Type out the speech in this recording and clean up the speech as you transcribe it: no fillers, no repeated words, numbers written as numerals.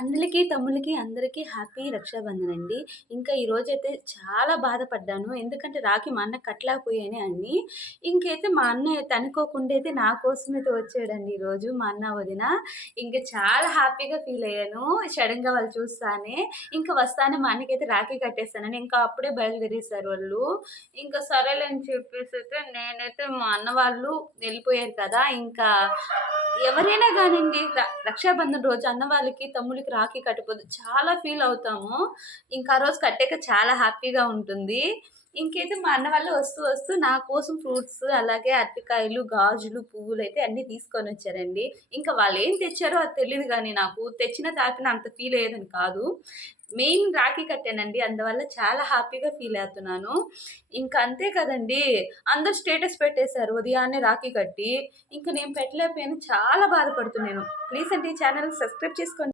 అన్నలకి, తమ్ముళ్ళకి అందరికీ హ్యాపీ రక్షాబంధన్ అండి. ఇంకా ఈరోజైతే చాలా బాధపడ్డాను. ఎందుకంటే రాఖీ మా అన్నకి కట్టలేకపోయానే అని. ఇంకైతే మా అన్నయ్య అనుకోకుండా అయితే నా కోసమైతే వచ్చాడండి ఈరోజు మా అన్న, వదిన. ఇంక చాలా హ్యాపీగా ఫీల్ అయ్యాను. సడెన్‌గా వాళ్ళు చూస్తానే. ఇంక వస్తానే మా అన్నకైతే రాఖీ కట్టేసానని ఇంకా అప్పుడే బయలుదేరేసారు వాళ్ళు. ఇంకా సరేలే అని చెప్పేసైతే నేనైతే మా అన్న వాళ్ళు వెళ్ళిపోయారు కదా! ఇంకా ఎవరైనా గానండి రక్షాబంధన్ రోజు అన్న వాళ్ళకి, తమ్ముళ్ళకి రాఖీ కట్టకపోతే చాలా ఫీల్ అవుతాము. ఇంకా ఆ రోజు కట్టాక చాలా హ్యాపీగా ఉంటుంది. ఇంకైతే మా అన్న వాళ్ళు వస్తూ నా కోసం ఫ్రూట్స్, అలాగే అరటికాయలు, గాజులు, పువ్వులైతే అన్నీ తీసుకొనొచ్చారండి. ఇంకా వాళ్ళేం తెచ్చారో అది తెలీదు గానీ నాకు, తెచ్చినా తాకినా అంత ఫీల్ అయ్యేదని కాదు. మెయిన్ రాఖీ కట్టానండి. అందువల్ల చాలా హ్యాపీగా ఫీల్ అవుతున్నాను. ఇంక అంతే కదండీ! అందరూ స్టేటస్ పెట్టేశారు ఉదయాన్నే రాఖీ కట్టి. ఇంక నేను పెట్టలేకపోయాను. చాలా బాధపడుతున్నాను. ప్లీజ్ అండి ఛానెల్‌ని సబ్స్క్రైబ్ చేసుకోండి.